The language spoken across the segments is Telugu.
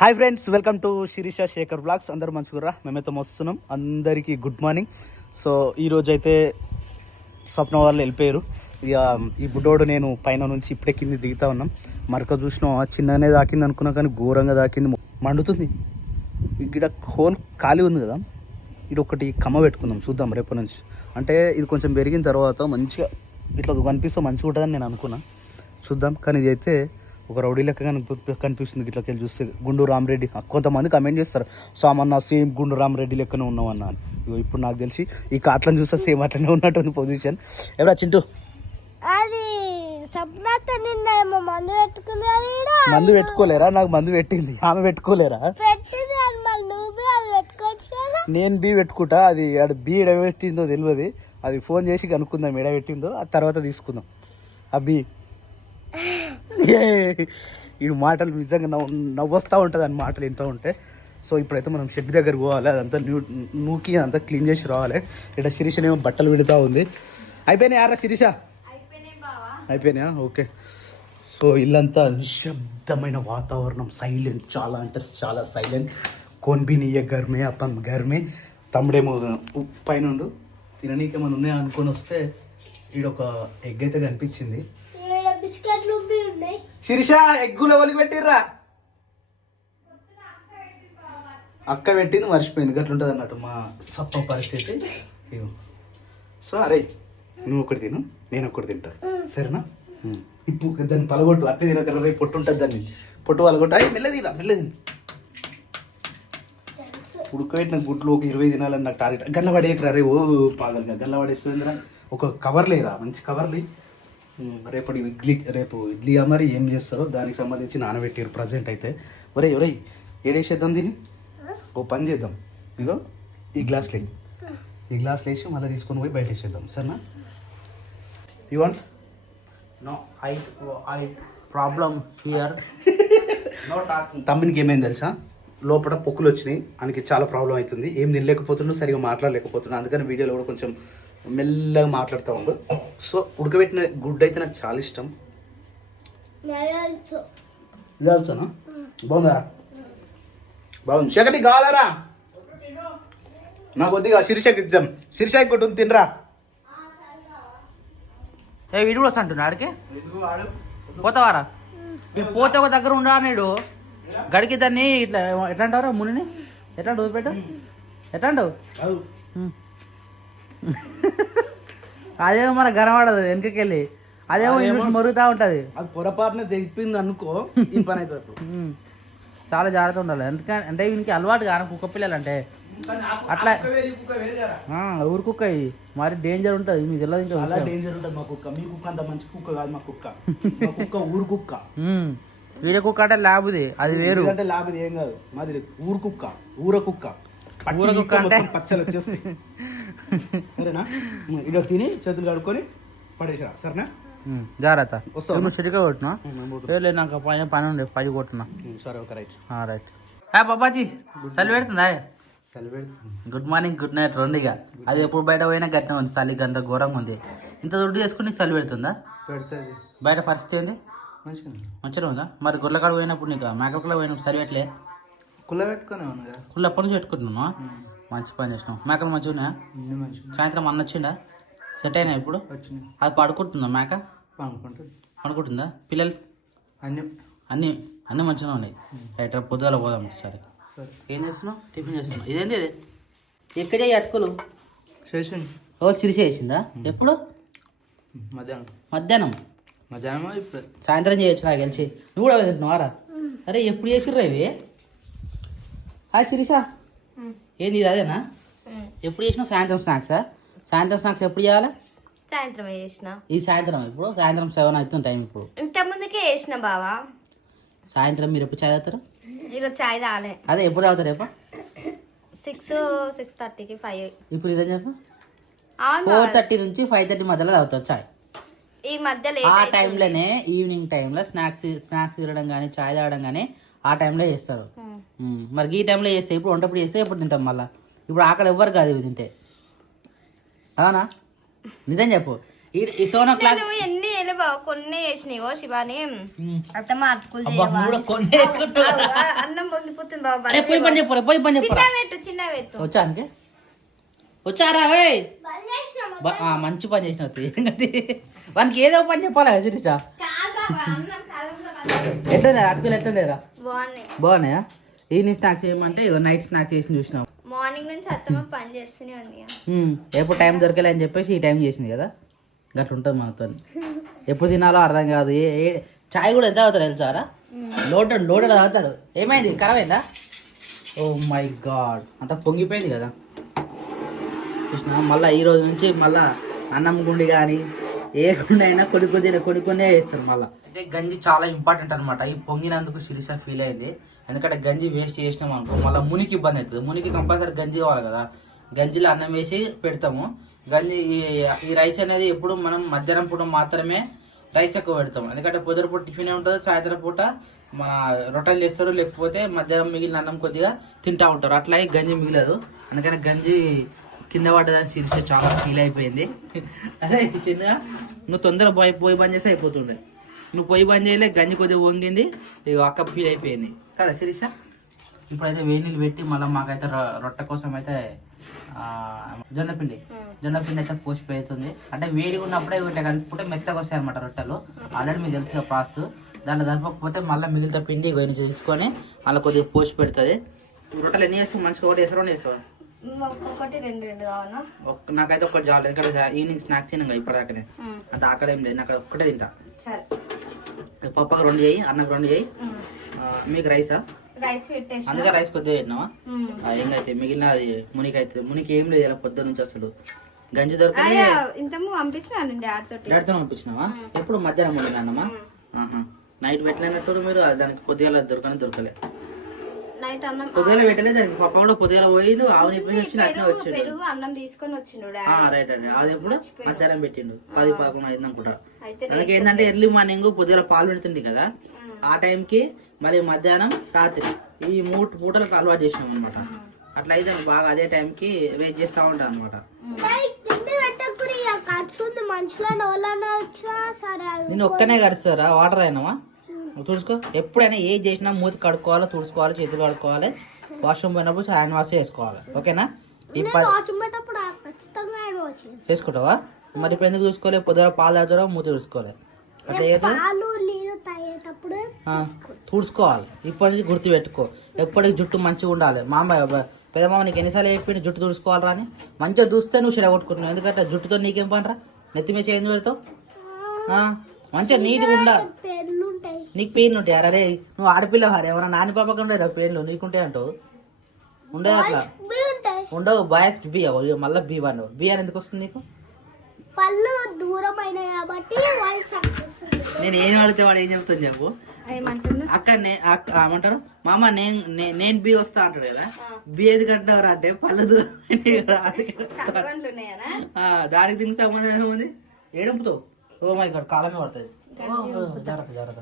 Hi friends, welcome to Shirisha Shekhar vlogs. అందరూ మంచిగుర్రా? మేమైతే వస్తున్నాం. అందరికీ గుడ్ మార్నింగ్. సో ఈరోజు అయితే స్వప్న వాళ్ళు వెళ్ళిపోయారు. ఇక ఈ బుడ్డోడు నేను పైన నుంచి ఇప్పుడే కింద దిగుతా ఉన్నాం. మరక చూసినాం, చిన్ననే దాకింది అనుకున్నా కానీ ఘోరంగా దాకింది, మండుతుంది. ఇక్కడ హోల్ ఖాళీ ఉంది కదా, ఇది ఒకటి కమ్మ పెట్టుకుందాం, చూద్దాం రేపటి నుంచి. అంటే ఇది కొంచెం పెరిగిన తర్వాత మంచిగా ఇట్లా కనిపిస్తే మంచిగా ఉంటుందని నేను అనుకున్నా. చూద్దాం. కానీ ఇది అయితే ఒక రౌడీ లెక్క కనిపిస్తుంది ఇట్లకి వెళ్ళి చూస్తే. గుండు రామరెడ్డి కొంతమంది కమెంట్ చేస్తారు, సామన్న సేమ్ గుండు రామరెడ్డి లెక్కనే ఉన్నామన్నా అని. ఇప్పుడు నాకు తెలిసి ఈ కాట్లను చూస్తే సేమ్ అట్లనే ఉన్నట్టుంది పొజిషన్. ఎవరా చింటూ? అది మందు పెట్టుకోలేరా? నాకు మందు పెట్టింది, ఆమె పెట్టుకోలేరా? నేను బీ పెట్టుకుంటా. అది బీ ఎడబెట్టిందో తెలియదు, అది ఫోన్ చేసి కనుక్కుందాం ఎడబెట్టిందో, ఆ తర్వాత తీసుకుందాం ఆ బీ. ఈ మాటలు నిజంగా నవ్వొస్తూ ఉంటుంది అని మాటలు వింటూ ఉంటే. సో ఇప్పుడైతే మనం షెడ్ దగ్గర పోవాలి, అదంతా నూకి అదంతా క్లీన్ చేసి రావాలి. ఇక్కడ శిరీషనేమో బట్టలు విడుతూ ఉంది. అయిపోయినాయి యారా శిరీష? అయిపోయినాయా? ఓకే. సో ఇల్లంతా నిశ్శబ్దమైన వాతావరణం, సైలెంట్, చాలా అంటే చాలా సైలెంట్. కోన్బినియ గర్మే అప్పం గర్మే. తమ్ముడేమో పైన తిననీకేమైనా ఉన్నాయా అనుకొని వస్తే ఈడొక ఎగ్ అయితే కనిపించింది. శిరీష, ఎగ్గులు ఎవరికి పెట్టిర్రా? అక్క పెట్టింది, మర్చిపోయింది. గట్లుంటుంది అన్నట్టు మా సప్ప పరిస్థితి. సో అరే, నువ్వు ఒకటి తిను, నేను ఒకటి తింటా, సరేనా? ఇప్పుడు దాన్ని పలగొట్టు, అట్టే తినకరా, రేపు పొట్టు ఉంటుంది, దాన్ని పొట్టు పలగొట్టు. అయ్యి మెల్లదిరా, మెల్లది. ఉడకబెట్టిన గుడ్లు ఒక 20 తినాలని నాకు టార్గెట్. గల్ల పడేయకరా రే, ఓ పాగలుగా గల్ల పడేస్తుందిరా. ఒక కవర్ లేరా, మంచి కవర్లు. రేపటి రేపు ఇడ్లీ మరి ఏం చేస్తారో దానికి సంబంధించి నానబెట్టారు ప్రజెంట్ అయితే. ఒరే ఒరే, ఏడేసేద్దాం దీన్ని, ఓ పని చేద్దాం. ఇగో ఈ గ్లాస్లో వేసి మళ్ళీ తీసుకొని పోయి బయట వేసేద్దాం, సరేనా? You want? No, I problem here, no talking. తమ్మునికి ఏమైంది తెలుసా? లోపల పొక్కులు వచ్చినాయి, ఆయనకి చాలా ప్రాబ్లం అవుతుంది. ఏం తినలేకపోతున్నాడు, సరిగా మాట్లాడలేకపోతున్నాడు. అందుకని వీడియోలో కూడా కొంచెం మెల్లగా మాట్లాడుతూ ఉండు. సో ఉడకబెట్టిన గుడ్డు అయితే నాకు చాలా ఇష్టం. ఇదాల్సోనా? బాగుందా? బాగుంది. శేఖర్కి కావాలరా? నాకు కొద్దిగా శిరీషకి ఇద్దాం. శిరీషకి కొట్టు తినరా. ఏ వీడు కూడా అంటున్నా ఆడికి పోతావారా? ఇప్పుడు పోతే ఒక దగ్గర ఉండరా నేడు గడికి దాన్ని ఇట్లా ఎట్లా అంటారు మునిని ఎట్లా వదిలిపెట్టు, ఎట్లా అంటావు? అదేమో మనకు కనబడదు వెనకకెళ్ళి, అదేమో ఇంగ్లీష్ మరుగుతూ ఉంటుంది. అది పొరపాటున తెగిపోయింది అనుకో, ఈ పని అవుతుంది. చాలా జాగ్రత్త ఉండాలి. ఎందుకంటే అంటే వీనికి అలవాటు కాదు కుక్క పిల్లలు అంటే. అట్లా ఊరు కుక్క ఇది మరి డేంజర్ ఉంటుంది, మీకు తెలియదు. ఇంకా చాలా డేంజర్ ఉంటుంది మా కుక్క. మీ కుక్క అంత మంచి కుక్క కాదు మా కుక్క. మా కుక్క ఊరు కుక్క. వీడి కుక్క అంటే ల్యాబ్ది, అది వేరు. అంటే ల్యాబ్ది ఏం కాదు, మాది ఊరు కుక్క, ఊర కుక్క. ఊర కుక్క అంటే పచ్చలు వచ్చేస్తాయి, సరేనా? ఇదో తిని చేతులు కడుక్కొని పడేసా, సరేనా? జాగ్రత్త. నువ్వు చిటికా కొట్టినా నాకు పని ఉండే 10 కొట్టినా. సరే, ఒక రైట్ రైట్. బాబాజీ చలి పెడుతుందా? చలి పెడుతుంది. గుడ్ మార్నింగ్, గుడ్ నైట్ రెండుగా. అది ఎప్పుడు బయట పోయినా గట్టిన ఉంది, చలికి అంత ఘోరంగా ఉంది. ఇంత దుడ్డు చేసుకుని చలి పెడుతుందా? పెడుతుంది. బయట పరిస్థితి ఏంది? మంచిగా ఉందా? మరి గుర్రకాడ పోయినప్పుడు నీకు మేకకులో పోయినప్పుడు సరి పెట్టలే? కుల్ల పెట్టుకునే ఉన్నా. కుళ్ళు ఎప్పటి నుంచి పెట్టుకుంటున్నావా? మంచి పని చేసినావు. మేకలు మంచిగా ఉన్నాయా? సాయంత్రం అన్న వచ్చిందా? సెట్ అయినా ఇప్పుడు? అది పడుకుంటుందా మేక? పడుకుంటుందా? పిల్లలు అన్నీ అన్నీ అన్నీ మంచిగా ఉన్నాయి. రైట్, పొద్దుగాల పోదాం. సరే, ఏం చేస్తున్నావు? టిఫిన్ చేస్తున్నావు. ఇదేంది? ఇది ఎక్కడే అటుకులు చేసింది. ఓ చిరిసి వేసిందా? ఎప్పుడు? మధ్యాహ్నం. ఇప్పుడు సాయంత్రం చేయొచ్చు నాకు తెలిసి. నువ్వు కూడా తింటున్నావారా? అరే ఎప్పుడు చేసిర్రా ఇవి? హాయ్ శిరీష, ఏంది ఇది? అదేనా? ఎప్పుడు చేసినావు? సాయంత్రం స్నాక్సా? సాయంత్రం స్నాక్స్ ఎప్పుడు చేయాలి? సాయంత్రం చేసిన. ఇది సాయంత్రం. ఇప్పుడు సాయంత్రం 7 అవుతుంది టైం. ఇప్పుడు ఇంత ముందుకే చేసిన బావా. సాయంత్రం మీరు ఎప్పుడు చాయ్ తాగుతారు? ఈరోజు చాయ్ తాగలే. అదే ఎప్పుడు తాగుతారు? రేపు 6:30కి 5. ఇప్పుడు ఇదని చెప్పు. 4:30 నుంచి 5:30 మధ్యలో తాగుతారు చాయ్. ఈ మధ్యలో ఆ టైంలోనే ఈవినింగ్ టైంలో స్నాక్స్ తినడం కానీ చాయ్ తాగడం కానీ ఆ టైంలో చేస్తారు. మరి ఈ టైంలో చేస్తే ఇప్పుడు వంటప్పుడు చేస్తే ఎప్పుడు తింటాం మళ్ళీ? ఇప్పుడు ఆకలి ఎవ్వరు కాదు ఇవి తింటే, అవునా? నిజం చెప్పు. ఈ 7 o'clock కొన్ని వేసినాయి శివాని ఉమ్. అత్తమ్మ అటుకులు అబ్బా, చేయవా? నువ్వు కూడా కొన్ని వేసుకుంటావు. అన్నం పొంగిపోతుంది బాబా అరే పోయి పని చెప్పరా, పోయి పని చెప్పరా. చిన్న పెట్టు వచ్చా అంతే వచ్చారా ఏయ్? మంచి పని చేసినావు. వానికి ఏదో పని చెప్పాలా శిరీష? ఎట్లా అటుకులు ఎట్లా బాగున్నాయి బాగున్నాయా? ఈవినింగ్ స్నాక్స్ ఏమంటే ఇక నైట్ స్నాక్స్ చేసి చూసినాం. మార్నింగ్ నుంచి అత్తమ్మ పని చేస్తూనే ఉంది ఎప్పుడు టైం దొరకలే అని చెప్పేసి ఈ టైం చేసింది కదా, గట్ల ఉంటుంది మనతో. ఎప్పుడు తినాలో అర్థం కాదు. చాయ్ కూడా ఎంత తాగుతాడు తెలుసారా? లోటెడ్ లోటెడ్ తాగుతాడు. ఏమైంది, ఖరాబ్ అయిందా? ఓ మై గాడ్, అంతా పొంగిపోయింది కదా చూసినా. మళ్ళీ ఈ రోజు నుంచి మళ్ళీ అన్నం గుండి కానీ ఏ గుండి అయినా కొన్ని కొన్ని వేస్తారు మళ్ళీ. అయితే గంజి చాలా ఇంపార్టెంట్ అనమాట. ఈ పొంగినందుకు శిరీష ఫీల్ అయింది. ఎందుకంటే గంజి వేస్ట్ చేసినాం అనుకో మళ్ళీ మునికి ఇబ్బంది అవుతుంది. మునికి కంపల్సరీ గంజి కావాలి కదా. గంజిలో అన్నం వేసి పెడతాము. గంజి ఈ రైస్ అనేది ఎప్పుడు మనం మధ్యాహ్నం పూట మాత్రమే రైస్ ఎక్కువ పెడతాం. ఎందుకంటే పొద్దున పూట టిఫిన్ ఉంటుంది, సాయంత్రం పూట మన రొట్టెలు చేస్తారు, లేకపోతే మధ్యాహ్నం మిగిలిన అన్నం కొద్దిగా తింటా ఉంటారు. అట్లాగే గంజి మిగిలదు. అందుకని గంజి కింద పడ్డదాన్ని శిరీష చాలా ఫీల్ అయిపోయింది. అదే చిన్నగా నువ్వు తొందరగా పోయి బంద్ చేస్తే అయిపోతుండే. నువ్వు పొయ్యి బంద్ చేయలే, గంజి కొద్దిగా వంగింది, ఇక అక్క ఫీల్ అయిపోయింది కదా శిరీష. ఇప్పుడైతే వేడి నీళ్ళు పెట్టి మళ్ళీ మాకైతే రొట్టె కోసం అయితే జొన్నపిండి అయితే పోసిపోతుంది. అంటే వేడిగా ఉన్నప్పుడే ఇట్లా కలుపుకుంటే మెత్తగా వస్తాయి అనమాట రొట్టెలు. ఆల్రెడీ మీకు తెలుసు ప్రాసెస్. దాంట్లో కలపకపోతే మళ్ళీ మిగిలిన పిండి ఇవన్నీ చేసుకొని మళ్ళీ కొద్దిగా పోసి పెడుతుంది. రొట్టెలు ఎన్ని చేస్తావు? మంచిగా ఒకటి వేస్తావు, రెండు వేస్తావా? ఒక్కొక్కటి రెండు కావాలా? నాకైతే ఒకటి చాలు. ఎందుకంటే ఈవినింగ్ స్నాక్స్ తిన్నాగా ఇప్పటిదాకానే, అంత ఆకలి ఏం లేదు. నాకు ఒక్కటే తింటా. పప్పకు రెండు చేయి, అన్నకు రెండు చేయి. మీకు రైసా? అందుకే రైస్ కొద్దిగా పెట్టినావా? ఏం అయితే మిగిలిన మునికి అయితే మునికి ఏం లేదు. ఇలా పొద్దు నుంచి అసలు గంజి దొరకని డాడీతో పంపించినావా? ఎప్పుడు మధ్యాహ్నం వండినానమ్మా? నైట్ పెట్టలేనట్టు మీరు. దానికి పొద్దుగా దొరకలే. పొద్దుగా పెట్టలే దానికి. పప్ప కూడా పొద్దుగా పోయి ఆవుని పోయి వచ్చి అట్నే వచ్చాడు. అన్నం తీసుకొని వచ్చిండు రైట్ అండి. అది ఎప్పుడు మధ్యాహ్నం పెట్టిండు 10-11 అయింది అనుకుంటా. అందుకే ఏంటంటే ఎర్లీ మార్నింగ్ పొద్దుగా పాలు పెడుతుంది కదా, ఆ టైంకి మళ్ళీ మధ్యాహ్నం రాత్రి ఈ 3 పూటలకు అలవాటు చేసినాం అనమాట. అట్లా అయితే బాగా అదే టైంకి వెయిట్ చేస్తూ ఉంటాను అనమాట. నేను ఒక్కనే కడుస్తారా? వాటర్ అయినావా? తుడుచుకో. ఎప్పుడైనా ఏది చేసినా మూతి కడుక్కోవాలి, తుడుచుకోవాలి, చేతులు కడుక్కోవాలి. వాష్రూమ్ పోయినప్పుడు హ్యాండ్ వాష్ చేసుకోవాలి. ఓకేనా? చేసుకుంటావా? మరి ఇప్పుడు ఎందుకు చూసుకోలేదు? పొద్దున పాలు తాగుతావు, మూతి తుడుచుకోవాలి. అట్లా ఏదో తుడుచుకోవాలి. ఇప్పటి నుంచి గుర్తు పెట్టుకో. ఎప్పటికి జుట్టు మంచిగా ఉండాలి. పెద్దమామ నీకు ఎన్నిసార్లు చెప్పిండు జుట్టు తుడుచుకోవాలరా అని? మంచిగా చూస్తే నువ్వు చెడగొట్టుకుంటున్నావు. ఎందుకంటే జుట్టుతో నీకేం పనిరా? నెత్తి మీద చేయింది పెడతావు. మంచిగా నీట్గా ఉండాలి. నీకు పెయిన్లు ఉంటాయి. అరే నువ్వు ఆడపిల్ల వారు ఎవరైనా నాని పాపకి ఉండేరా పెయిన్లు? నీకుంటాయి అంటావు? ఉండే అట్లా ఉండవు. బాయ్స్కి బి మళ్ళీ B1. B1 ఎందుకు వస్తుంది నీకు? పళ్ళు దూరమైన కాబట్టి నేను ఏం అడిగితే వాడు ఏం చెప్తాను చెప్పు. అక్క ఏమంటారు మామ నేను బి వస్తా అంటాడు కదా. బి ఏది కట్టినవరా అంటే పళ్ళు దూరం దానికి దీనికి సంబంధం ఏముంది? ఏడుపుతావు. ఓ మై గాడ్, కాలమే పడుతుంది. జాగ్రత్త.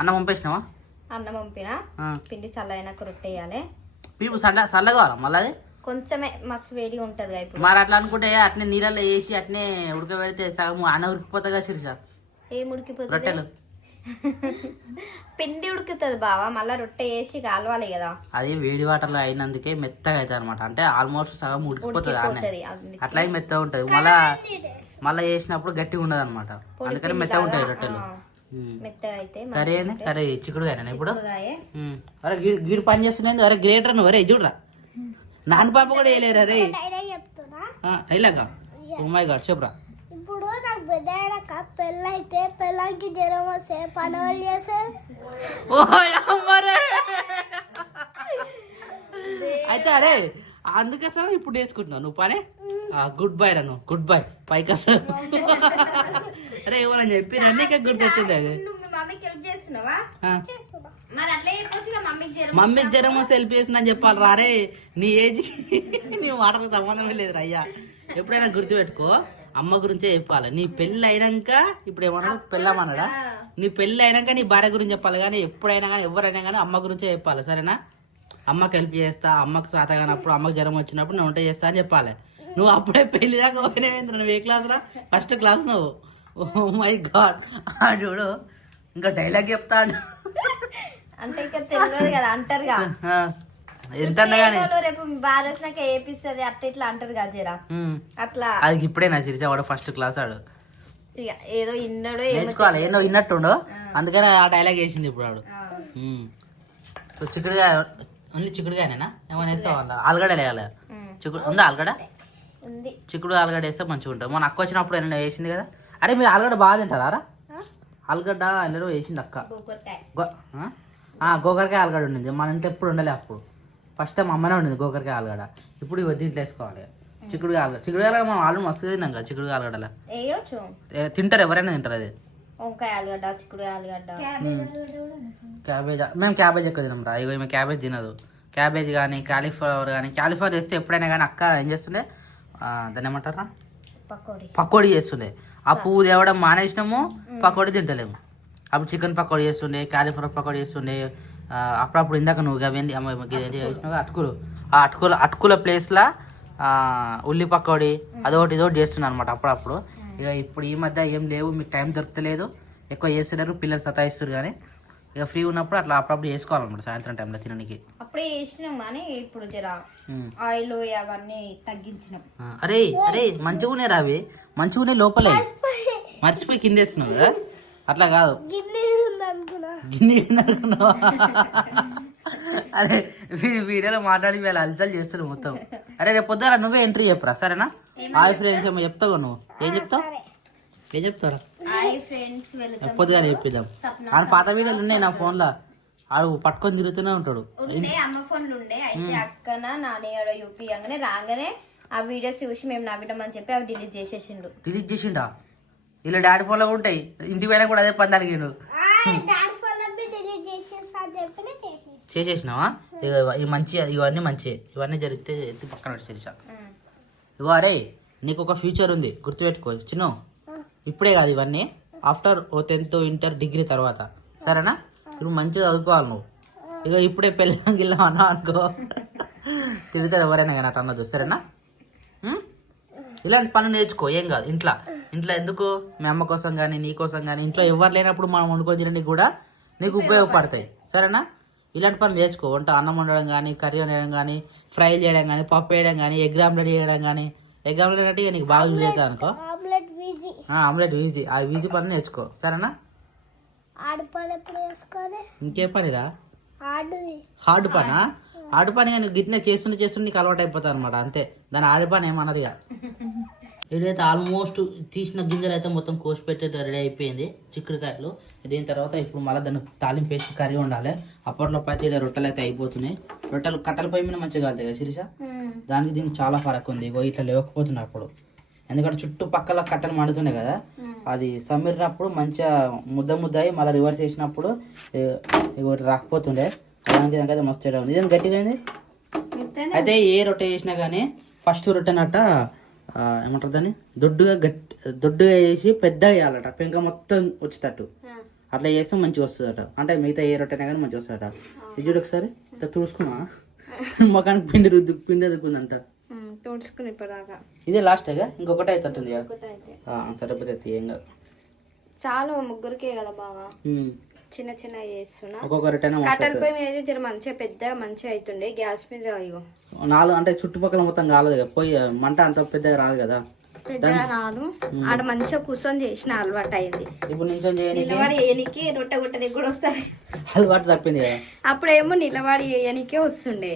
అన్నం పంపేసినావా? అన్నం పంపినా. పిండి చల్లైనాక రొట్టెయ్యాలి. పీపు చల్లగా మళ్ళీ అది కొంచెమే మస్తు వేడిగా ఉంటది. మరి అట్లా అనుకుంటే అట్నే నీళ్ళలో వేసి అట్నే ఉడకబెడితే సగం అన్న ఉడికిపోతుందిగా శిరీష. ఏం ఉడికిపోతుంది? రొట్టెలు పిండి ఉడుకుతుంది బావా. మళ్ళీ రొట్టె వేసి కాలవాలి కదా. అది వేడి వాటర్లో అయినందుకే మెత్తగా అవుతుంది అనమాట. అంటే ఆల్మోస్ట్ సగం ఉడికిపోతుంది. అట్లా మెత్తగా ఉంటది. మళ్ళీ వేసినప్పుడు గట్టిగా ఉండదు అనమాట. అందుకని మెత్తగా ఉంటాయి రొట్టెలు. కర్రీ అయినా కర్రీ చిక్కుడుగాయనా ఇప్పుడు? అరే గీడు పని చేస్తున్నాయి. అరే గ్రేటర్ నువ్వు. అరే చూడరా, నాన్న పాప కూడా వేయలేరా రే? ఇలాగా ఓ మై గాడ్ చెప్పురా. ఇప్పుడు నాకు పెద్ద పెళ్ళైతే పెళ్ళానికి జ్వరం వస్తే పనులు చేసే అయితే అరే అందుకే సార్ ఇప్పుడు నేర్చుకుంటున్నావు నువ్వు పనే. గుడ్ బై రా, నువ్వు గుడ్ బై పైకి వస్తావు. అరే ఇవ్వాలని చెప్పి అందుకే గుర్తొచ్చింది అది. మమ్మీకి జ్వరం వస్తే హెల్ప్ చేస్తున్నా చెప్పాలి రా. రే నీ ఏజ్కి నీ మాటలకు సంబంధమే లేదు అయ్యా. ఎప్పుడైనా గుర్తుపెట్టుకో, అమ్మ గురించే చెప్పాలి. నీ పెళ్ళి అయినాక ఇప్పుడు ఏమన్నా పెళ్ళమన్నాడా? నీ పెళ్ళి అయినాక నీ భార్య గురించి చెప్పాలి. కానీ ఎప్పుడైనా కానీ ఎవరైనా కానీ అమ్మ గురించే చెప్పాలి. సరేనా? అమ్మకి హెల్ప్ చేస్తా, అమ్మకు సాత కానప్పుడు, అమ్మకి జ్వరం వచ్చినప్పుడు నేను వంట చేస్తా అని చెప్పాలి. నువ్వు అప్పుడే పెళ్లి దాకా పోయినవేంద్ర? నువ్వు ఏ క్లాస్ రా? ఫస్ట్ క్లాస్ నువ్వు. ఓ మై గాడ్ చూడు ఇంకా డైలాగ్ చెప్తాడు. అంటే ఇంకా తెలియదు కదా అంటారుగా. ఎంత అన్నా కానీ ఏమోలో రేపు బాగా వచ్చినాక ఏపిస్తుంది అట్లా ఇట్లా అంటారు కదా జరా అట్లా. అది ఇప్పుడే నా సిరిచా వాడు ఫస్ట్ క్లాస్ ఆడు ఇక ఏదో ఇన్నాడో నేర్చుకోవాలి ఏదో విన్నట్టుండో అందుకని ఆ డైలాగ్ వేసింది ఇప్పుడు వాడు. సో చిక్కుడుగా ఓన్లీ చిక్కుడుగానేనా ఏమైనా వేస్తావు అలా ఆలుగడ్డ వేయాలి. చిక్కుడు ఉందా ఆలుగడ్డ? ఉంది. చిక్కుడు ఆలుగడ్డ వేస్తే మంచిగా ఉంటుంది. మన అక్క వచ్చినప్పుడు ఏమైనా వేసింది కదా. అరే మీరు ఆలుగడ్డ బాగా తింటారా? ఆలుగడ్డ అందరూ వేసింది అక్క. గోకరకాయ ఆలుగడ్డ ఉండింది మన ఇంట్లో ఎప్పుడు ఉండలే. అప్పుడు ఫస్ట్ టైం అమ్మనే ఉండింది గోకరకాయ ఆలుగడ్డ. ఇప్పుడు ఇవి దీంట్లో వేసుకోవాలి చిక్కుడుగా ఆలుగడ్డ. చిక్కుడుగా ఆలుగడ్డ మనం ఆలు మస్తు తిన్నాం కదా చిక్కుడుగా ఆలుగడ్డలా. తింటారు ఎవరైనా తింటారు అది. వంకాయ ఆలుగడ్డ చిక్కుడు ఆలుగడ్డ క్యాబేజ్ మేము క్యాబేజ్ ఎక్కువ తిన్నాం రా. ఇగో ఈమె క్యాబేజ్ తినదు. క్యాబేజ్ కానీ కాలీఫ్లవర్ కానీ కాలీఫ్లవర్ చేస్తే ఎప్పుడైనా కానీ అక్క ఏం చేస్తుండే దాన్ని ఏమంటారా పకోడీ చేస్తుండే. ఆ పువ్వు తేవడం మానేసినాము పకోడీ తింటలేము. అప్పుడు చికెన్ పకోడీ చేస్తుండే కాలీఫ్లవర్ పకోడీ చేస్తుండే. అప్పుడప్పుడు ఇందాక నువ్వు అవన్నీ చేసినావు అటుకులు. ఆ అటుకుల ప్లేస్లో ఉల్లి పకోడీ అదొకటి ఇదొకటి చేస్తున్నాను అనమాట అప్పుడప్పుడు. ఇక ఇప్పుడు ఈ మధ్య ఏం లేవు, మీకు టైం దొరకలేదు, ఎక్కువ చేస్తున్నారు, పిల్లలు సతాయిస్తారు. కానీ ఇక ఫ్రీ ఉన్నప్పుడు అట్లా అప్పుడప్పుడు చేసుకోవాలన్నమాట సాయంత్రం టైంలో తినడానికి. అప్పుడే చేసినాం కానీ ఇప్పుడు జర ఆయిల్ అవన్నీ తగ్గించినాం. అరే అరే మంచిగా ఉన్నాయి రావి, మంచిగా ఉన్నాయి లోపలే, మర్చిపోయి కింద వేస్తున్నావు కదా. అట్లా కాదు గిన్నె అనుకున్నావా? అరే వీడియోలో మాట్లాడి వీళ్ళు అలతలు చేస్తారు మొత్తం. అరే రేపు పొద్దున నువ్వే ఎంట్రీ చెప్పరా సరేనా? హాయ్ ఫ్రెండ్స్ ఏమో చెప్తావు నువ్వు. ఏం చెప్తావు? ఏం చెప్తారా? పొద్దుగా చెప్పిద్దాం. ఆయన పాత వీడియోలు ఉన్నాయి నా ఫోన్ లో, ఆడు పట్టుకొని తిరుగుతూనే ఉంటాడు. అమ్మ ఫోన్లు ఉండే అయితే అక్కన నాన్న యూపీ అనగానే రాగానే ఆ వీడియోస్ చూసి మేము నవ్వినామని చెప్పి అవి డిలీట్ చేసేసిండు. డిలీట్ చేసిండా? ఇలా డాడీ ఫోన్ లో ఉంటాయి, ఇంటికి పోయినా కూడా అదే పని అడిగిండు. చేసేసినావా? ఇవి మంచి ఇవన్నీ మంచి ఇవన్నీ జరిగితే ఎత్తి పక్కన పెట్టేసా. ఇగో అరే నీకు ఒక ఫ్యూచర్ ఉంది గుర్తుపెట్టుకో చిన్న. ఇప్పుడే కాదు ఇవన్నీ ఆఫ్టర్ 10th ఇంటర్ డిగ్రీ తర్వాత సరేనా? ఇప్పుడు మంచిగా చదువుకోవాలి నువ్వు. ఇక ఇప్పుడే పెళ్ళి గిల్లా అన్నా అనుకో తిరుగుతారు ఎవరైనా కానీ అట్లా అన్నది సరేనా? ఇలాంటి పనులు నేర్చుకో, ఏం కాదు. ఇంట్లో ఎందుకు మీ అమ్మ కోసం కానీ నీ కోసం కానీ ఇంట్లో ఎవరు లేనప్పుడు మనం వండుకొని తినడానికి కూడా నీకు ఉపయోగపడతాయి సరేనా? ఇలాంటి పనులు నేర్చుకో. వంట అన్నం వండడం కానీ కర్రీ వండడం కానీ ఫ్రై చేయడం కానీ పప్పు వేయడం కానీ ఎగ్ ఆమ్లెట్ చేయడం కానీ. ఎగ్ ఆమ్లెట్ అంటే నీకు బాగా యూజ్ అవుతుంది అనుకో. ఆమ్లెట్ ఈజీ, ఆ ఈజీ పని నేర్చుకో సరేనా? ఇంకే పనిరా? హార్డ్ పనా? హార్డ్ పని కానీ గిట్నే చేస్తుంటే నీకు అలవాటు అయిపోతావు అనమాట అంతే. దాని ఆడి పని ఏమన్నది ఇక. ఇదైతే ఆల్మోస్ట్ తీసిన గింజలు అయితే మొత్తం కోసి పెట్టే రెడీ అయిపోయింది చిక్కుడుకాయలు. దీని తర్వాత ఇప్పుడు మళ్ళీ దాన్ని తాలింపు వేసి కర్రీ ఉండాలి. అప్పట్లో పచ్చి రొట్టెలు అయితే అయిపోతున్నాయి. రొట్టెలు కట్టెల పొయ్యి మీద మంచిగా కాదు కదా శిరీష, దానికి దీనికి చాలా ఫరక్ ఉంది. ఇగో ఇట్లా లేకపోతున్నాయి అప్పుడు, ఎందుకంటే చుట్టుపక్కల కట్టెలు మండుతున్నాయి కదా. అది సమ్మిరినప్పుడు మంచిగా ముద్ద అయ్యి మళ్ళీ రివర్స్ చేసినప్పుడు ఇగోటి రాకపోతుండే. దానికైతే మస్తు తేడా ఉంది. ఇదేం గట్టిగా అయింది. అయితే ఏ రొట్టె చేసినా కానీ ఫస్ట్ రొట్టెనట్ట ఏమంటారు దాన్ని దొడ్డుగా వేసి పెద్దగా వేయాలట, పెంక మొత్తం వచ్చేటట్టు. అట్లా చేస్తే మంచిగా వస్తుందట. అంటే మిగతా ఏ రొట్టెనా కానీ మంచిగా వస్తుందట. ఇది ఒకసారి తుడుచుకున్నా మొఖానికి పిండి ఎదుకుందంట. ఇదే లాస్ట్గా ఇంకొకటి అవుతుంది సరిపోతే ఏం కాదు. చాలు ముగ్గురికే కదా బాగా. చిన్న చిన్న చేస్తున్నా. ఒక్కొక్క రొట్టెన కట్టెల పొయ్యి మీద జర మంచిగా పెద్దగా మంచిగా అవుతుండే. గ్యాస్ మీద ఇగో 4 అంటే చుట్టుపక్కల మొత్తం కాలేదు కదా, పొయ్యి మంట అంత పెద్దగా రాదు కదా. పెద్దగా రాదు. ఆడ మంచిగా కూర్చొని చేసిన అలవాటు అయింది. ఇప్పుడు నిల్చొని చేయడానికి రొట్టె గుట్టనికి కూడా వస్తాయి. అలవాటు తప్పింది కదా. అప్పుడేమో నిలబడి వేయనికే వస్తుండే,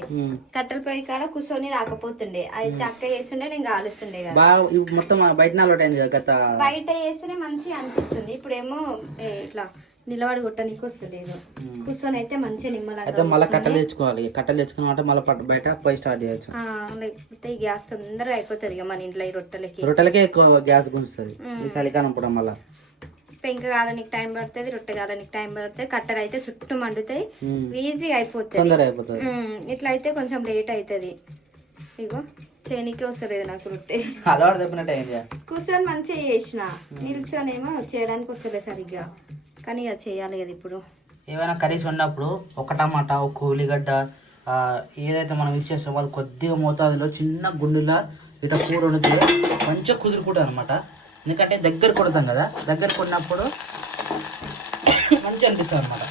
కట్టెల పొయ్యి కాడ కూర్చొని రాకపోతుండే. అయితే అక్క చేస్తుండే నేను కాలుస్తుండే కదా. బాగా మొత్తం బయట అలవాటు అయింది కదా. బయట చేస్తేనే మంచిగా అనిపిస్తుంది. ఇప్పుడేమో ఇట్లా నిలబడి గుట్టనికి వస్తుంది. కూర్చొని అయితే మంచిగా నిమ్మలంగా. మళ్ళీ కట్టెలు తెచ్చుకోవాలి. కట్టెలు తెచ్చుకున్న మళ్ళీ బయట పొయ్యి స్టార్ట్ చేయొచ్చు. లేకపోతే గ్యాస్ తొందరగా అయిపోతుంది ఇక మన ఇంట్లో. ఈ రొట్టెలకే ఎక్కువ గ్యాస్ గుంజుతుంది ఈ చలికాలం కూడా. మళ్ళీ పెంక కాలనికి టైం పడుతుంది, రొట్టె కాలనికి టైం పడుతుంది. కట్టెలు అయితే చుట్టూ మండుతాయి, ఈజీగా అయిపోతుంది. ఇట్లా అయితే కొంచెం లేట్ అవుతుంది. ఇగో చేయనికే వస్తలేదు నాకు రొట్టె. అలవాటు తప్పినట్టు అయింది. కూర్చొని మంచిగా చేసిన, నిల్చొనేమో చేయడానికి వస్తలేదు సరిగ్గా. కానీ అది చేయాలి కదా. ఇప్పుడు ఏమైనా కర్రీస్ ఉన్నప్పుడు ఒక టమాటా, ఒక ఉల్లిగడ్డ ఏదైతే మనం యూజ్ చేస్తామో అది కొద్దిగా మోతాదులో చిన్న గుండెలా ఇట్లా కూర వండితే మంచిగా కుదురుకుంటుంది అనమాట. ఎందుకంటే దగ్గర కొడతాం కదా, దగ్గర కొడినప్పుడు మంచిగా అనిపిస్తుంది అనమాట.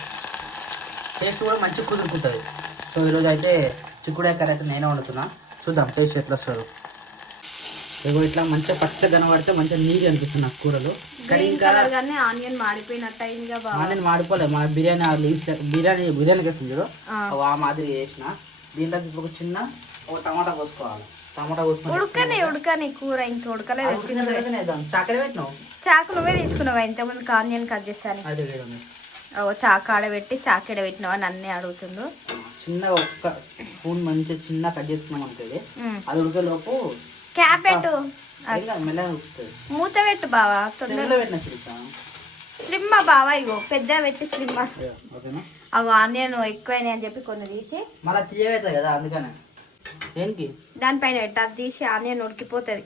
టేస్ట్ కూడా మంచిగా కుదురుకుంటుంది. సో ఈరోజు అయితే చిక్కుడుకాయ కర్రీ అయితే నేనే వండుతున్నా. చూద్దాం టేస్ట్ ఎట్లా వస్తారు. ఇగో ఇట్లా మంచిగా పచ్చగా కనబడితే మంచిగా నీట్ అనిపిస్తుంది నాకు కూరలు. కానీ గ్రీన్ ఇంకా కలర్ గానే ఆనియన్ మాడిపోయినట్టు అయిందిగా బాగా. నేను మాడిపోలే, మా బిర్యానీ బిర్యానీకి వేస్తుంది చూడు, ఆ మాదిరి వేసిన. దీంట్లోకి ఇప్పుడు ఒక చిన్న టమాటా కోసుకోవాలి. టమాటా కోసుకొని ఉడకని కూర ఇంకా ఉడకలేదు. చాకరీ పెట్టినావు, చాకు నువ్వే తీసుకున్నావు ఇంతకుముందు ఆనియన్ కట్ చేస్తాను. అదే వేడి. చాకు ఆడబెట్టి చాకు ఎడబెట్టినావు అని అన్నీ అడుగుతుండు. చిన్న ఒక్క స్పూన్ మంచిగా చిన్న కట్ చేసుకున్నాం అనుకోండి, అది ఉడికేలోపు క్యాప్ పెట్టు, మెల్లగా ఉడుకుతుంది. మూత పెట్టు బావా, తొందరగా పెట్టిన చూసా స్లిమ్ బావా. ఇగో పెద్ద పెట్టి స్లిమ్. ఓకేనా? అగో ఆనియన్ ఎక్కువైనాయి అని చెప్పి కొన్ని తీసి మళ్ళీ తీయగా అవుతుంది కదా, అందుకనే. దేనికి దానిపైన పెట్టి అది తీసి ఆనియన్ ఉడికిపోతుంది.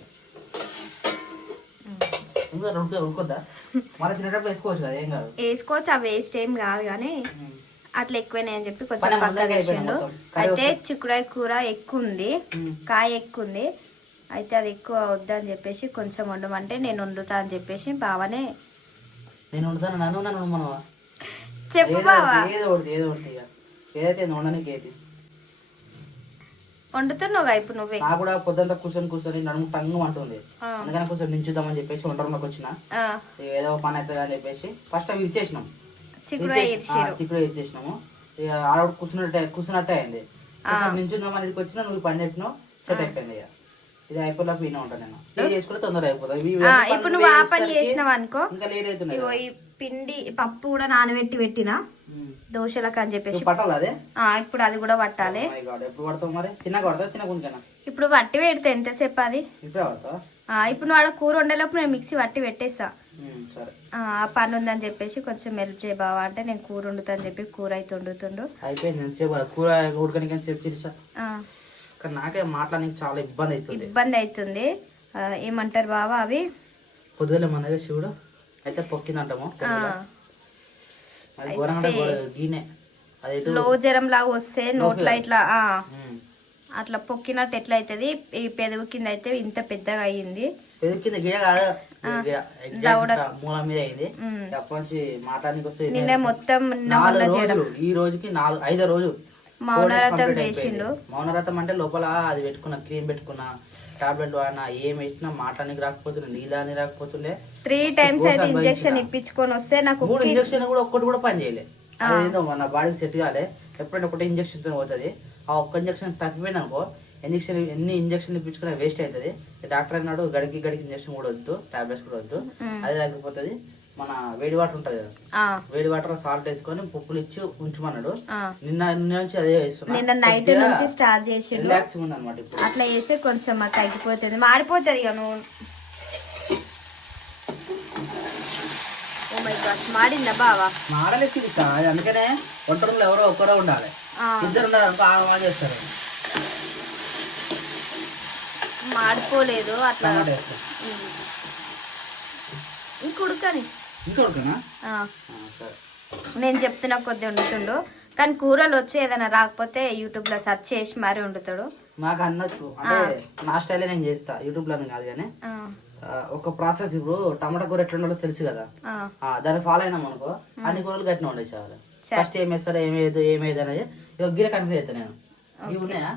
ఉడుకొద్దా? మళ్ళీ తినేటప్పుడు వేసుకోవచ్చు కదా, ఏం కాదు. వేసుకోవచ్చు, ఆ వేస్ట్ ఏం కాదు కానీ అట్లా ఎక్కువైనాయి అని చెప్పి కొంచెం పని పక్కన ముందరగా వేసిండు. అయిపోయింది అయితే చిక్కుడాయ కూర ఎక్కువ ఉంది, కాయ ఎక్కువ ఉంది. అయితే అది ఎక్కువ వద్దని చెప్పేసి కొంచెం వండమంటే నేను వండుతా అని చెప్పేసి బావనే నేను వండుతాను. నన్ను మనవా చెప్పు బావా. ఏదో ఒకటి ఇక ఏదైతే వండడానికి ఏది వండుతున్నావు ఇప్పుడు నువ్వే. నాకు కూడా పొద్దుంతా కూర్చొని నడుము టంగు అంటుంది. అందుకని కొంచెం నించుదామని చెప్పేసి వంటరంలోకి వచ్చిన. ఏదో పని అవుతుంది అని చెప్పేసి ఫస్ట్ అవి ఇచ్చేసినాం, చిక్కుడాయ ఇచ్చేసినాము. ఇక ఆడ కూర్చున్నట్టే అయింది. నించుందామని ఇక్కడికి వచ్చినా నువ్వు పని చెప్పినావు, సెట్ అయిపోయింది. ఇక ఇది అయిపోయినా పీనే ఉంటాను నేను చేసుకుంటే తొందర అయిపోతుంది. ఇప్పుడు నువ్వు ఆ పని చేసినావు అనుకో, ఇంకా లేట్ అవుతుంది. ఇగో ఈ పిండి పప్పు కూడా నానబెట్టి పెట్టినా దోశలకు అని చెప్పేసి పట్టాలి అదే. ఇప్పుడు అది కూడా పట్టాలి. ఎప్పుడు పడతావు మరి? చిన్నగా పడతావు, చిన్న గుంజనా? ఇప్పుడు వట్టి పెడితే ఎంతసేపు అది. ఇప్పుడే పడతావా? ఇప్పుడు నువ్వు ఆడ కూర వండేటప్పుడు నేను మిక్సీ వట్టి పెట్టేస్తా. సరే, ఆ పని ఉందని చెప్పేసి కొంచెం హెల్ప్ చేయ బావా అంటే నేను కూర వండుతా అని చెప్పి కూర అయితే వండుతుండు. అయిపోయింది కూర ఉడకనికి అని చెప్పి తెలుసా. కానీ నాకే మాట్లాడడానికి చాలా ఇబ్బంది అవుతుంది. ఏమంటారు బావా అవి పొద్దులే మన దగ్గర శివుడు అయితే పొక్కిందంటాము. గీనే లో జ్వరం లాగా వస్తే నోట్లో ఇట్లా అట్లా పొక్కినట్టు ఎట్లా అవుతుంది. ఈ పెదవు కింద అయితే ఇంత పెద్దగా అయ్యింది. పెదవు కింద గిడ కాదు, మూలం మీద అయింది. అప్పటి మాట్లాడడానికి వస్తే నిన్న మొత్తం ఈ రోజుకి 5వ రోజు మౌనరథం చేసిండు. మౌనరథం అంటే లోపల అది పెట్టుకున్న క్రీమ్ పెట్టుకున్న టాబ్లెట్ వాడినా ఏం వేసినా మాట్లాడడానికి రాకపోతుండే, నీళ్ళని రాకపోతుండే. 3 times అయితే ఇంజెక్షన్ ఇప్పించుకొని వస్తే నాకు 3 ఇంజక్షన్ కూడా ఒక్కటి కూడా పని చేయలేదు. అదేదో మన బాడీకి సెట్ కాలే. ఎప్పుడైనా ఒకటే ఇంజక్షన్ పోతుంది. ఆ ఒక్క ఇంజక్షన్ తప్పిపోయింది అనుకో, ఎన్ని ఇంజక్షన్ ఇప్పించుకున్నా వేస్ట్ అవుతుంది. డాక్టర్ అన్నాడు గడికి ఇంజక్షన్ కూడా వద్దు, టాబ్లెట్స్ కూడా వద్దు, అదే తగ్గిపోతుంది. మన వేడి వాటర్ ఉంటది కదా, వేడి వాటర్ సాల్ట్ వేసుకొని పప్పులు ఇచ్చి ఉంచమన్నాడు. నిన్న నుంచి అదే వేస్తున్నా. నిన్న నైట్ నుంచి స్టార్ట్ చేసి రిలాక్సింగ్ ఉంది అనమాట. ఇప్పుడు అట్లా వేస్తే కొంచెం తగ్గిపోతుంది, మాడిపోతుంది ఇక నువ్వు. ఓ మై గాడ్, మాడిందా బావా? మాడలేదు. అందుకనే వంటలు ఎవరో ఒక్కరో ఉండాలి, ఇద్దరు ఉన్నారు అనుకో ఆగమా చేస్తారు. మాడిపోలేదు అట్లా. ఇంకుడుకని నేను చెప్తున్నా కొద్ది వండుతుండు, కానీ కూరలు వచ్చి ఏదైనా రాకపోతే యూట్యూబ్ లో సెర్చ్ చేసి మరీ వండుతాడు. నాకు అన్నట్టు అంటే నా స్టైల్ నేను చేస్తా, యూట్యూబ్ లో కాదు కానీ. ఒక ప్రాసెస్, ఇప్పుడు టమాటా కూర ఎట్లా ఉండాలో తెలుసు కదా, దాన్ని ఫాలో అయినాం అనుకో అన్ని కూరలు గట్టిన వండేసేవాళ్ళు. ఫస్ట్ ఏం వేస్తారో ఏమేది అనేది ఇక గిడ కన్ఫ్యూజ్ అవుతా నేను. ఇవి ఉన్నాయా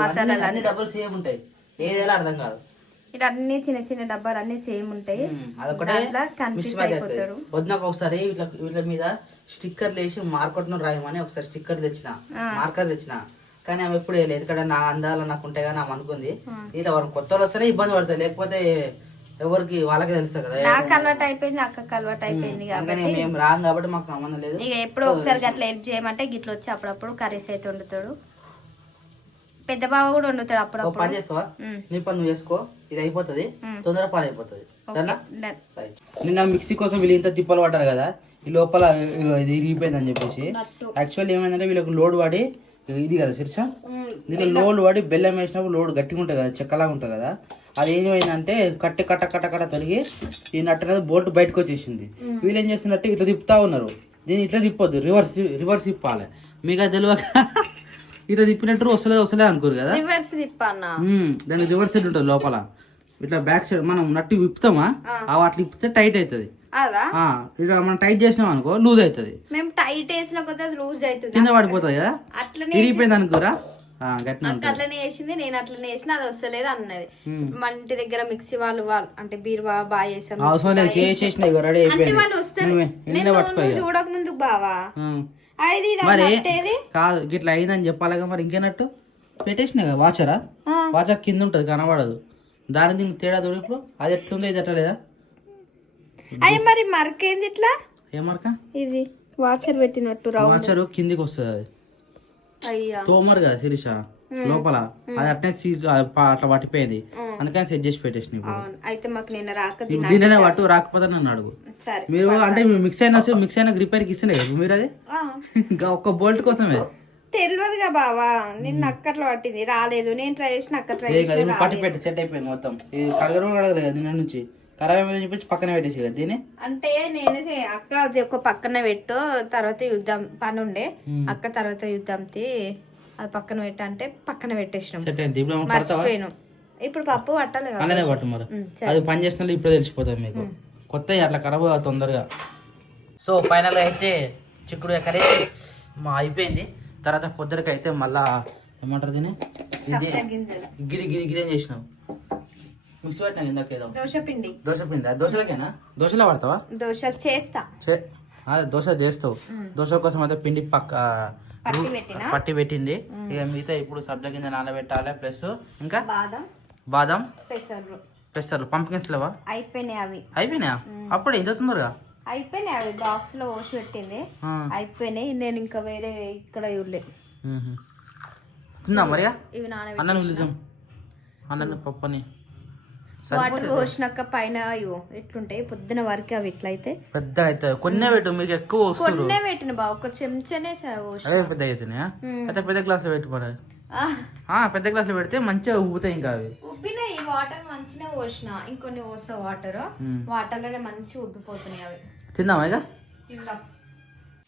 మసాలాలు, అన్ని డబ్బులు సేమ్ ఉంటాయి, ఏదైనా అర్థం కాదు. ఇలా అన్ని చిన్న డబ్బాలు అన్ని సేమ్ ఉంటాయి. అదొకటే వద్దు. ఒకసారి వీళ్ళ మీద స్టిక్కర్లు వేసి మార్కెట్ రాయమని ఒకసారి స్టిక్కర్ మార్కర్ తెచ్చిన, కానీ ఆమె ఎప్పుడు వేయలేదు. ఇక్కడ నా అందాలు నాకు ఉంటాయి కానీ ఆమె అనుకుంది ఇట్లా ఎవరు కొత్త వాళ్ళు వస్తేనే ఇబ్బంది పడతాయి, లేకపోతే ఎవరికి వాళ్ళకే తెలుస్తుంది కదా. నాకు అలవాటు అయిపోయింది, అక్కకి అలవాటు అయిపోయింది కాబట్టి మేము రాం కాబట్టి మాకు సంబంధం లేదు. ఇక ఎప్పుడో ఒకసారి అట్లా హెల్ప్ చేయమంటే గిట్ల వచ్చి అప్పుడప్పుడు కర్రీస్ అయితే వండుతాడు. పెద్ద బావ కూడా వండుతాడు అప్పుడప్పుడు. పని చేస్తావా? నీ పని నువ్వు చేసుకో, ఇది అయిపోతుంది, తొందరగా పని అయిపోతుంది. నిన్న మిక్సీ కోసం వీళ్ళు ఇంత తిప్పలు పడ్డారు కదా, ఈ లోపల ఇది ఇరిగిపోయిందని చెప్పేసి. యాక్చువల్లీ ఏమైందంటే వీళ్ళకి లోడ్ వాడి ఇది కదా శిర్ష, దీనిలో లోడ్ వాడి బెల్లం వేసినప్పుడు లోడ్ గట్టిగా ఉంటుంది కదా, చెక్కలాగా ఉంటుంది కదా, అది ఏమైందంటే కట్ట తొలగి ఈ నట్టు అనేది బోల్ట్ బయటకు వచ్చేసింది. వీళ్ళు ఏం చేస్తున్నట్టు ఇట్లా తిప్పుతా ఉన్నారు. దీన్ని ఇట్లా తిప్పొద్దు, రివర్స్ తిప్పాలి. మీకు అది తెలియక ఇట్లా తిప్పినట్టు వస్తలేదు అనుకోరు కదా, రివర్స్ తిప్పాలి. దానికి రివర్స్ సెట్ ఉంటుంది లోపల. ఇట్లా బ్యాక్ సైడ్ మనం నట్టు విప్పుతామా అవి అట్లా విప్పితే టైట్ అవుతుంది. అదా ఇట్లా మనం టైట్ చేసినాం అనుకో లూజ్ అవుతుంది. మేము టైట్ వేసిన కొద్ది అది లూజ్ అవుతుంది, కింద పడిపోతుంది కదా, అట్లనే విరిగిపోయింది అనుకోరా. గట్టిన అట్లనే వేసింది, నేను అట్లనే వేసిన అది వస్తలేదు అన్నది. మన ఇంటి దగ్గర మిక్సీ వాళ్ళు అంటే బీరువా బాగా చేసాం అవసరం లేదు, చేసేసిన రెడీ అంటే అయిపోయింది. వాళ్ళు వస్తారు. నేను చూడక ముందుకు బావా అది ఇది మరి అట్టేది కాదు గిట్లా అయిందని చెప్పాలిగా. మరి ఇంకేనట్టు పెట్టేసినా కదా వాచరా, వాచర్ కింద ఉంటుంది కనబడదు. దాని దీనికి తేడా చూడు ఇప్పుడు. అది ఎట్లుందో ఇది ఎట్లా లేదా. అయ్యి మరి మరకేంది ఇట్లా ఏమరక ఇది వాచర్ పెట్టినట్టు రౌండ్ వాచరు కిందికి వస్తుంది. అది అయ్యా తోమరు కదా శిరీష లోపల, అది అట్నే అట్లా పట్టిపోయింది, అందుకని సెట్ చేసి పెట్టేసిన. ఇప్పుడు అవును. అయితే మాకు నిన్న రాక దీనినే పట్టు, రాకపోతే నన్ను అడుగు. సరే మీరు అంటే మిక్స్ అయినా రిపేర్కి ఇస్తేనే కదా మీరు అది ఇంకా ఒక్క బోల్ట్ కోసమే. తెలియదుగా బావా, నిన్న అక్కట్లో పట్టింది రాలేదు, నేను ట్రై చేసిన అక్క ట్రై చేసిన పట్టి పెట్టి సెట్ అయిపోయింది మొత్తం. ఇది కడగలేదు కదా నిన్న నుంచి, ఖరాబ్ అయిపోయింది చెప్పి పక్కన పెట్టేసి కదా దీన్ని. అంటే నేనే అక్క అది ఒక పక్కన పెట్టు తర్వాత యుద్ధం పని ఉండే అక్క తర్వాత యుద్ధంతి అది పక్కన పెట్ట అంటే పక్కన పెట్టేసినాం. సెట్ అయింది. ఇప్పుడు ఏమన్నా పడతావా? మర్చిపోయాను. ఇప్పుడు పప్పు పట్టాలి కదా. అలానే పట్టు మరి. అది పని చేసిన ఇప్పుడు తెలిసిపోతుంది మీకు. కొత్త అట్లా ఖరాబ్ కాదు తొందరగా. సో ఫైనల్గా అయితే చిక్కుడు కర్రీ అయిపోయింది. తర్వాత పొద్దునకి అయితే మళ్ళా ఏమంటారు దీన్ని, ఇది గింజలు గిరి గిరి గిరి అని చేసినావు. మిక్సీ పట్టినా ఇందాక ఏదో దోశ పిండి. దోశ పిండి. అది దోశలకేనా? దోశలో పడతావా? దోశలు చేస్తా, అదే దోశ చేస్తావు. దోశల కోసం అయితే పిండి పట్టి పెట్టింది. ఇక మిగతా ఇప్పుడు సబ్జా గింజ నానబెట్టాలి. ప్లస్ ఇంకా బాదం పెసర్లు పంపికిన్స్ లేవా? అయిపోయినాయి అవి. అయిపోయినాయా? అప్పుడే ఇంత తొందరగా అయిపోయినాయి అవి. బాక్స్ లో పోసి పెట్టింది అయిపోయినాయి. నేను ఇంకా వేరే ఇక్కడ ఇవ్వలే. తిందా మరి ఇవి నానబెట్టి అన్నను పిలిచాం, అన్నను పప్పని వాటర్ పోసినాక పైన ఇవో ఎట్లుంటాయి పొద్దున వరకు అవి ఇట్లయితే పెద్దగా అవుతాయి. కొన్నే పెట్టు, మీకు ఎక్కువ వస్తుంది. కొన్నే పెట్టిన బావ, ఒక చెంచానే అదే పెద్ద అవుతున్నాయా? అయితే పెద్ద గ్లాసులో పెట్టుకోవాలి. పెద్ద గ్లాసులో పెడితే మంచిగా ఉబ్బుతాయి. ఇంకా అవి ఉబ్బినాయి. వాటర్ మంచిగా పోసిన, ఇంకొన్ని పోసా వాటర్ లోనే మంచి ఉబ్బిపోతున్నాయి అవి. తిందామా ఇక? తిందాం.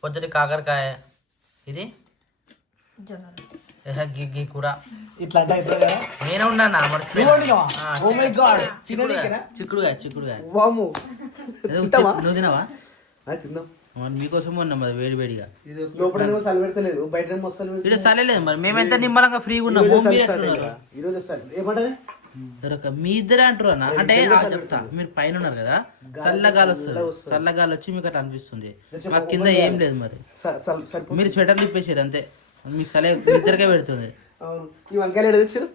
పొద్దుటి కాకరకాయ, ఇది జొన్నలు, గిగ్గి కూర. ఇట్లా అంటే అయిపోయింది కదా. నేనే ఉన్నాను చిక్కుడుగా వాము నువ్వు తినవా? తిందాం. మరి మీకోసం ఉన్నాం మరి వేడి వేడిగా. లోపల చలి పెడతలేదు, బయట వస్తలేదు. ఇక్కడ సరేలేదు మరి, మేమెంత నిమ్మలంగా ఫ్రీగా ఉన్నాము. ఈరోజు వస్తారు ఏమంటారు మీ ఇద్దరే అంటారు అన్న. అంటే చెప్తా, మీరు పైన ఉన్నారు కదా, చల్లగాలి వస్తుంది. చల్లగాలి వచ్చి మీకు అట్లా అనిపిస్తుంది. మాకు కింద ఏం లేదు మరి. మీరు స్వెటర్లు ఇప్పేసారు అంతే, మీకు సలే ఇద్దరికే పెడుతుంది. ఈ వంకాయలు తెచ్చారు.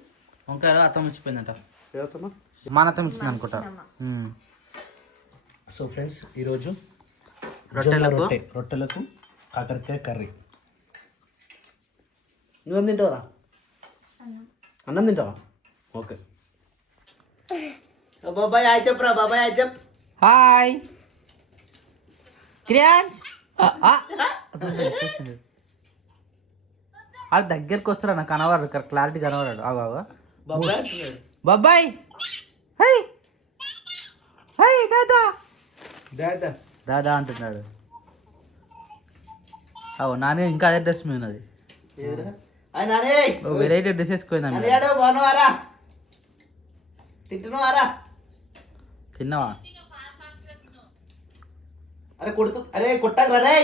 వంకాయలు అత్తం వచ్చిపోయిందంట, మన అత్తం ఇచ్చింది అనుకుంటా. సో ఫ్రెండ్స్ ఈరోజు రొట్టెలకు కాకరకాయ కర్రీ. నువ్వు తింటావరా? అన్నం తింటావా? ఓకే. బాబాయ్ హాయ్ చెప్పరా. బాబాయ్ హాయ్ చెప్. హాయ్ కిరణ్. అది దగ్గరికి వస్తారా? నాకు కనబడరు, క్లారిటీ కనబడాడు. ఆగా బాబాయ్. హై హై దాదా దాదా దాదా అంటున్నాడు. అవు నానే ఇంకా అదే డ్రెస్ మీద ఉన్నది. వెరైటీ డ్రెస్ వేసుకుందా? బాగున్నావారా? తింటున్నావారా? తిన్నావా? అరే కొడుతు, అరే కొట్టకు రే.